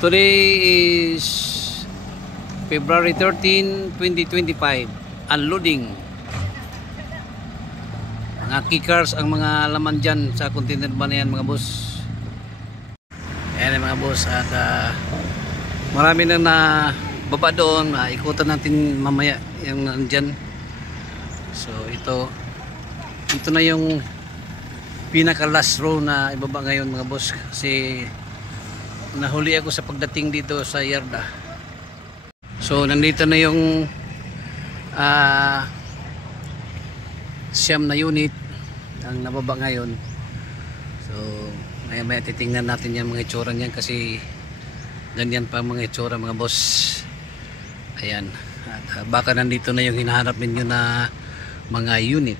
Today is February 13, 2025. Unloading. Mga kickers ang mga laman dyan sa container ba na yan mga boss. Ayan mga boss. At marami na baba doon. Ikutan natin mamaya yung nandyan. So ito na yung pinaka last row na ibaba ngayon mga boss. Kasi nahuli ako sa pagdating dito sa yarda. So nandito na yung siyam na unit ang nababa ngayon. So maya titingnan natin yung mga itsura niyan kasi ganyan pa mga itsura mga boss. Ayan. At baka nandito na yung hinahanap ninyo na mga unit.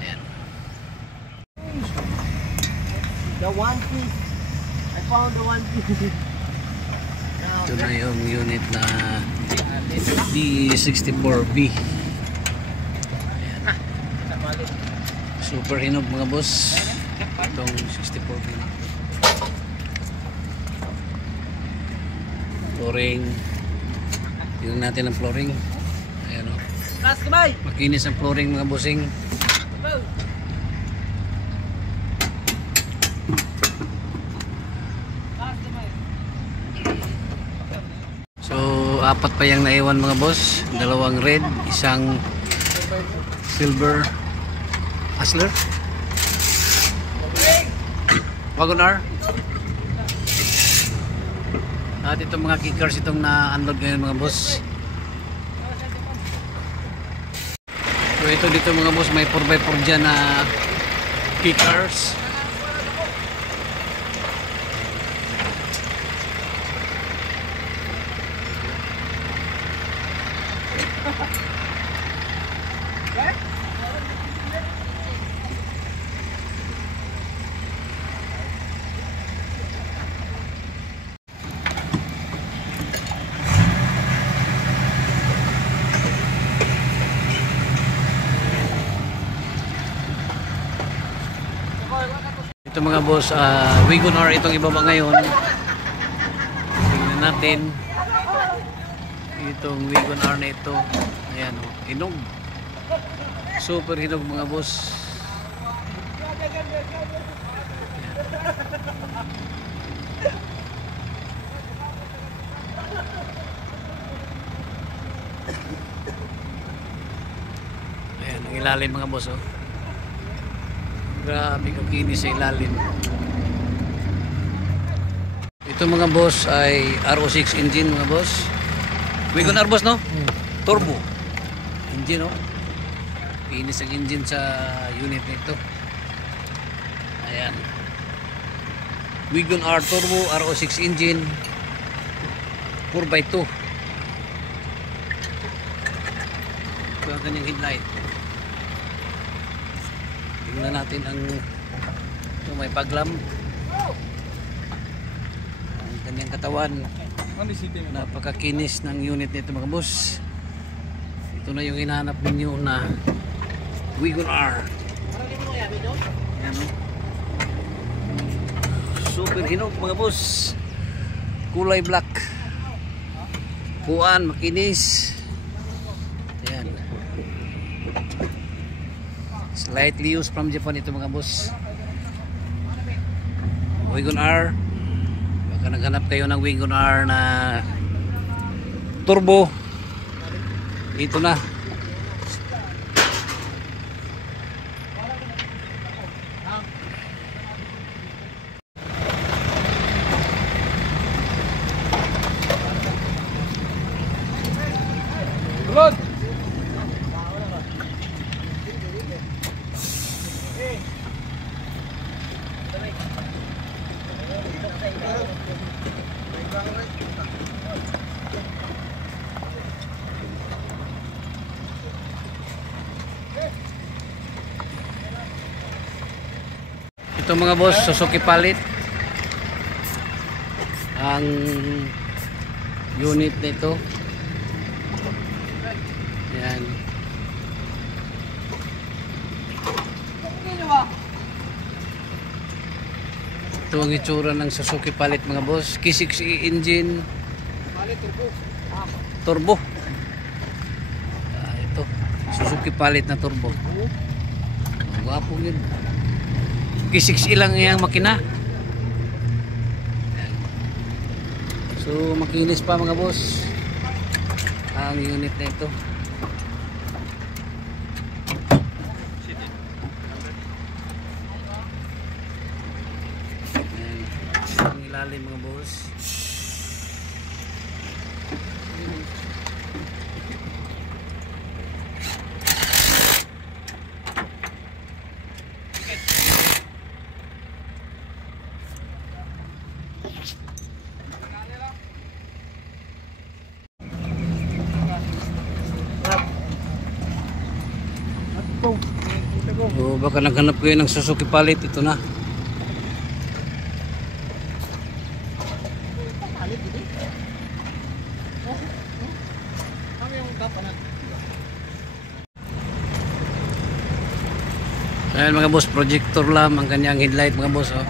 Ayan. The one piece. I found the one piece. Ito na yung unit na D64B. Ayan. Super hinog mga boss. Itong 64B. Flooring. Tingnan natin ang flooring. Ayan o. Makinis ang flooring mga bossing. So apat pa yung naiwan mga boss. Dalawang red, isang silver Hustler, Wagoner. At itong mga kickers itong na-unload ngayon mga boss. So ito dito mga boss, may 4x4 dyan na kickers. Ito mga boss, Wagoner itong ibaba ngayon. Tingnan natin itong Wagoner na ito. Ayan o, hinog. Super hinog mga boss. Ayan, ang ilalim mga boss o. Grabe kakinis sa ilalim. Ito mga boss ay RO6 engine mga boss. Wagoner boss no? Turbo engine no? Kinis ang engine sa unit nito. Ayan. Wagoner Turbo RO6 engine 4x2. Ito ang kanyang headlight. Tingnan natin ang may paglam. Ang kanyang katawan. Napakakinis ng unit nito mga boss. Ito na yung hinahanap ninyo na Wagoner. Ayan, no? Super hinog mga boss. Kulay black. Puan, makinis. Ayan. Slightly used from Japan ito mga boss. Wagoner. Baka naghanap kayo ng Wagoner na turbo. Ito na. Load. Ito mga boss, Suzuki palit. Ang unit nito. Yan. Ito ang itsura ng Suzuki Palit mga boss. K6 engine. Palit turbo. Turbo. Ito. Suzuki Palit na turbo. Gwapo yun. K6 lang yung makina. So makinis pa mga boss ang unit na ito. Ang ilalim mga boss. So, baka naghanap kayo ng Suzuki Palit, ito na. Palit dito. Kami yung kapanan. Ayan mga boss, projector lamp ang kanyang headlight mga boss. Oh.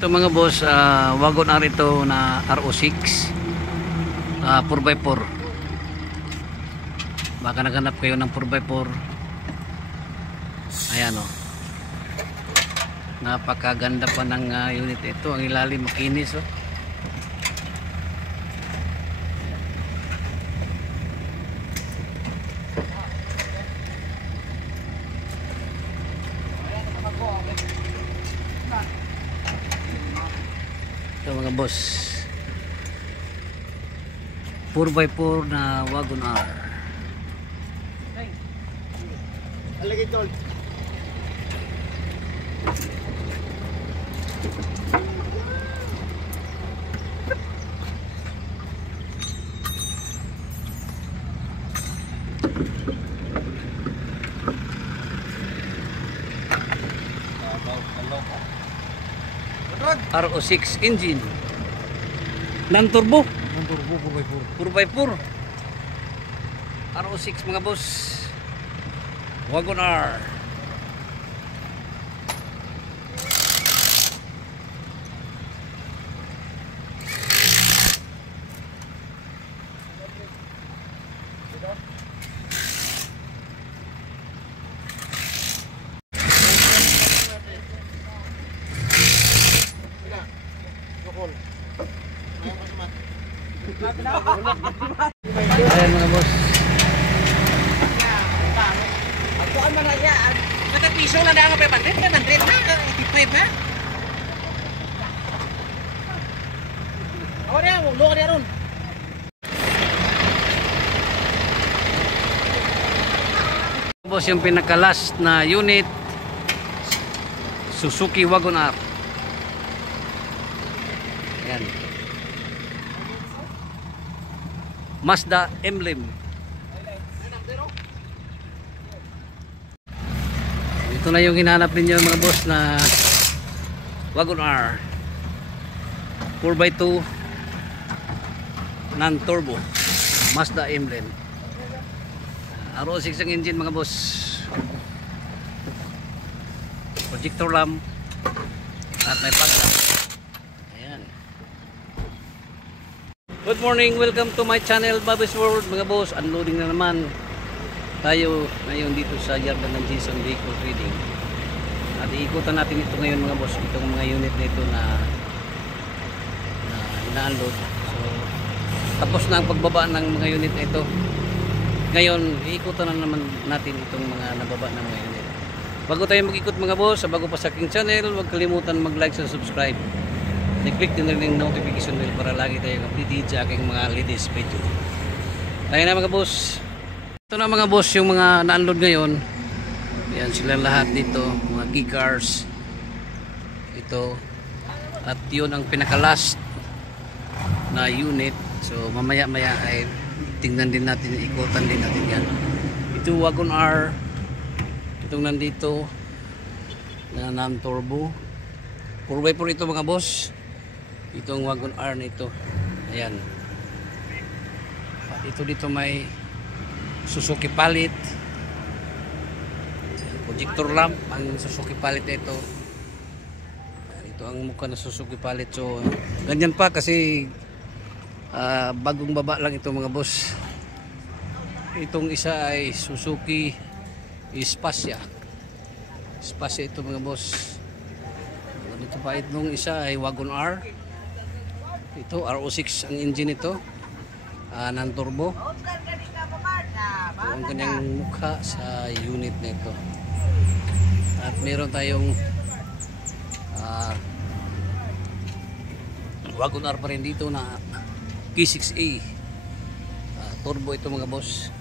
Ito mga boss, wagon R ito na RO6 4x4. Baka naghanap kayo ng 4x4. Ayan o. Napakaganda pa ng unit ito. Ang ilalim makinis o. Ito mga boss, 4x4 na wagon R. Alagay tol. RO6 engine, non-turbo, Turbo 4x4. 4x4 RO6 mga boss, wagon R. Ayan mga boss, Agpuan man na ya. Nakapiso na nga 500 na 85 ha. Ora mo, lo ora ron. boss, yung pinaka-last na unit, Suzuki Wagon R. Ayan, Mazda emblem. Ito na yung hinahanap ninyo mga boss na Wagon R 4x2 non-turbo Mazda emblem. RO6 ang engine mga boss, projector lamp at may paglamp. Ayan. Good morning, welcome to my channel Bobby's World mga boss. Unloading na naman tayo ngayon dito sa yardan ng Jason Vehicle Trading at iikutan natin ito ngayon mga boss, itong mga unit na ito na ina-unload. So tapos na ang pagbaba ng mga unit na ito. Ngayon iikutan na naman natin itong mga nababa ng mga unit. Bago tayo mag-ikot mga boss, bago pa sa aking channel, huwag kalimutan mag-like and subscribe. I-click din rin yung notification bell para lagi tayo updated sa aking mga latest video. Tayo na mga boss. Ito na mga boss yung mga na-unload ngayon. Yan sila lahat dito, mga key cars. Ito. At yun ang pinaka-last na unit. So mamaya-maya ay tingnan din natin, ikutan din natin yan. Ito Wagon R. Itong nandito na non-turbo 4x4 ito mga boss. Itong Wagon R na ito. Ayan. At ito dito may Suzuki Palit. Projector lamp ang Suzuki Palit na ito. Ito ang mukha na Suzuki Palit. So ganyan pa kasi bagong baba lang ito mga boss. Itong isa ay Suzuki Spacia. Spacia ito mga boss. Ito pa itong isa ay Wagon R. Ito RO6 ang engine ito. Non-turbo. Ito ang kanyang mukha sa unit na ito. At meron tayong Wagon R pa rin dito na K6A. Turbo ito mga boss.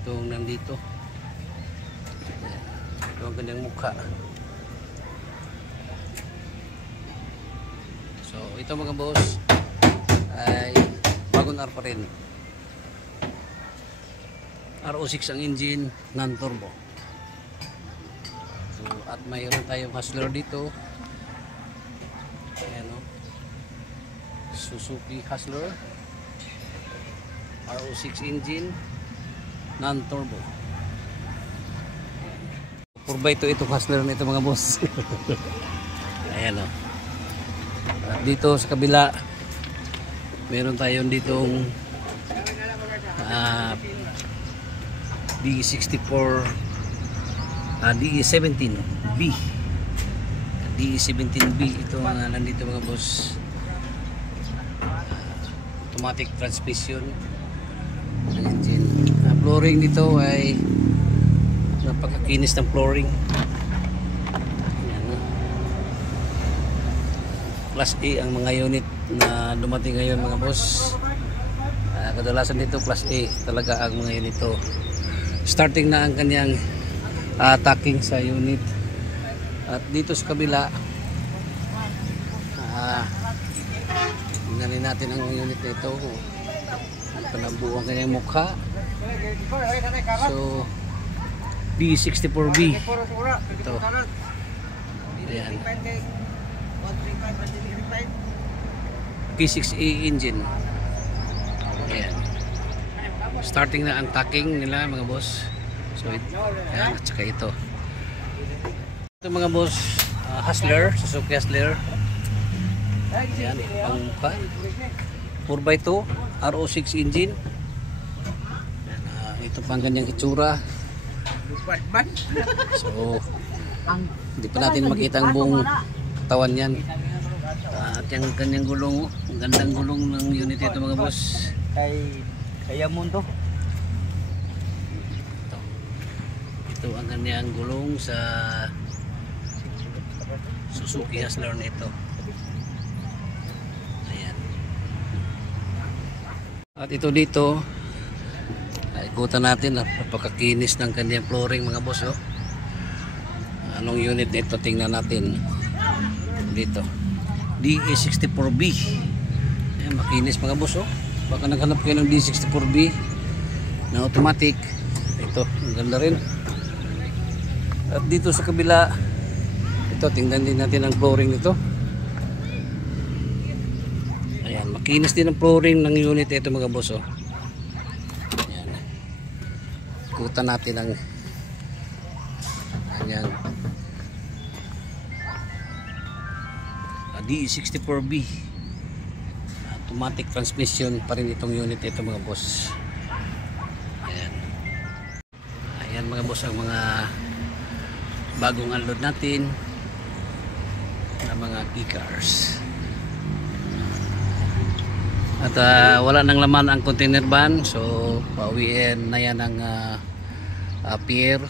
Itong nandito. Ito ang kanyang mukha. So ito mga boss ay Wagon R pa rin. RO6 ang engine, non-turbo. So, at mayroon tayong Hustler dito. Ayan o. Suzuki Hustler. RO6 engine, non-turbo. 4x2 itong Hustler na ito mga boss. Ayan o. At dito sa kabila, meron tayong ditong DE64 DE17B DE17B ito ang nandito mga boss. Automatic transmission ang engine. Flooring dito ay napakakinis ng flooring. Ayan, no? Class A ang mga unit na dumating ngayon mga boss. Kadalasan dito Class A talaga ang mga unit ito. Starting na ang kanyang attacking sa unit. At dito sa kabila tingnan natin ang unit na ito. Ito na buo ang kanyang mukha. So D64B ito. Ayan. K6A engine. Ayan. Starting na ang tacking nila mga boss. So ayan, at saka ito mga boss, Hustler, Suzuki Hustler. Ayan, pang mukha 4x2 RO6 engine. Ayan, ito pang ganyang itsura. So hindi pa natin makita ang buong katawan yan. At yung kanyang gulong, ang gandang gulong ng unit ito mga boss. Kaya mundo. Ito ang kanyang gulong sa Suzuki Hustler nito. Ayan. At ito dito, ikutan natin napakakinis ng kanyang flooring mga boss. Oh. Anong unit nito tingnan natin dito. DE64B. Ayan, makinis mga boss. Oh. Baka naghanap kayo ng D64B na automatic. Ito, ang ganda rin. At dito sa kabila, ito, tingnan din natin ang flooring nito. Ayan, makinis din ang flooring ng unit ito mga boss. Oh. Ayan. Ikutan natin ang ayan, DE64B. Automatic transmission pa rin itong unit ito mga boss. Ayan. Ayan mga boss ang mga bagong unload natin na mga e-cars. At wala nang laman ang container van, so pauwiin na yan ang pier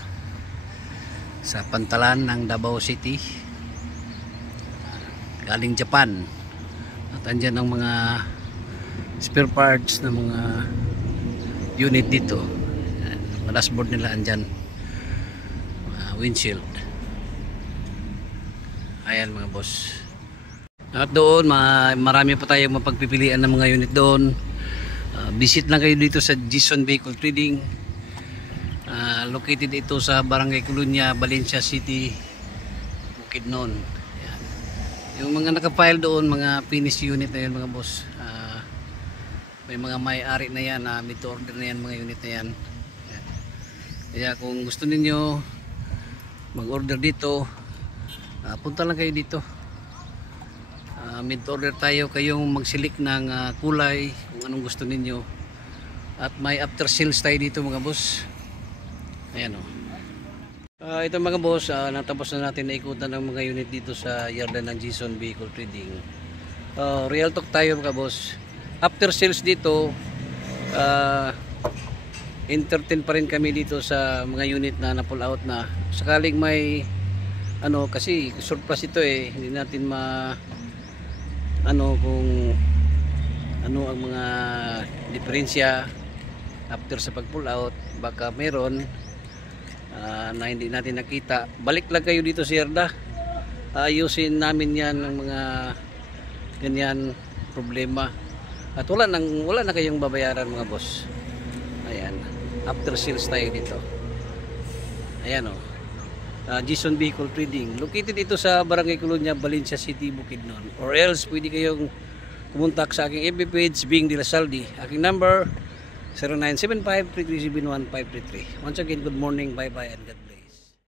sa Pantalan ng Davao City, galing Japan. At andyan ang mga spare parts ng mga unit dito. Dashboard nila andyan, windshield. Ayan mga boss. At doon marami pa tayong mapagpipilian ng mga unit doon. Visit lang kayo dito sa Jason Vehicle Trading. Located ito sa Barangay Colonia, Valencia City, Bukidnon. Ayan. Yung mga nakapile doon, mga finished unit na yan mga boss. May mga may-ari na yan, mid to order na yan mga unit na yan. Kaya kung gusto ninyo mag-order dito, punta lang kayo dito. Mid order tayo, kayong mag-select ng kulay kung anong gusto ninyo. At may after sales tayo dito mga boss. Ayan o. Ito mga boss, natapos na natin na ikutan ng mga unit dito sa yardan ng Jason Vehicle Trading. Real talk tayo mga boss. After sales dito, entertain pa rin kami dito sa mga unit na na-pull out na. Sakaling may kasi surplus ito hindi natin kung ano ang mga diferensya after sa pag-pull out. Baka meron na hindi natin nakita. Balik lang kayo dito sa yarda. Ayusin namin yan ng mga ganyan problema. At wala na kayong babayaran mga boss. Ayan. After sales tayo dito. Ayan o. Jason Vehicle Trading. Located ito sa Barangay Colonia, Valencia City, Bukidnon. Or else, pwede kayong kumontak sa aking FB page, Bing De La Saldi. Aking number, 0975-337-1533. Once again, good morning, bye-bye, and God bless.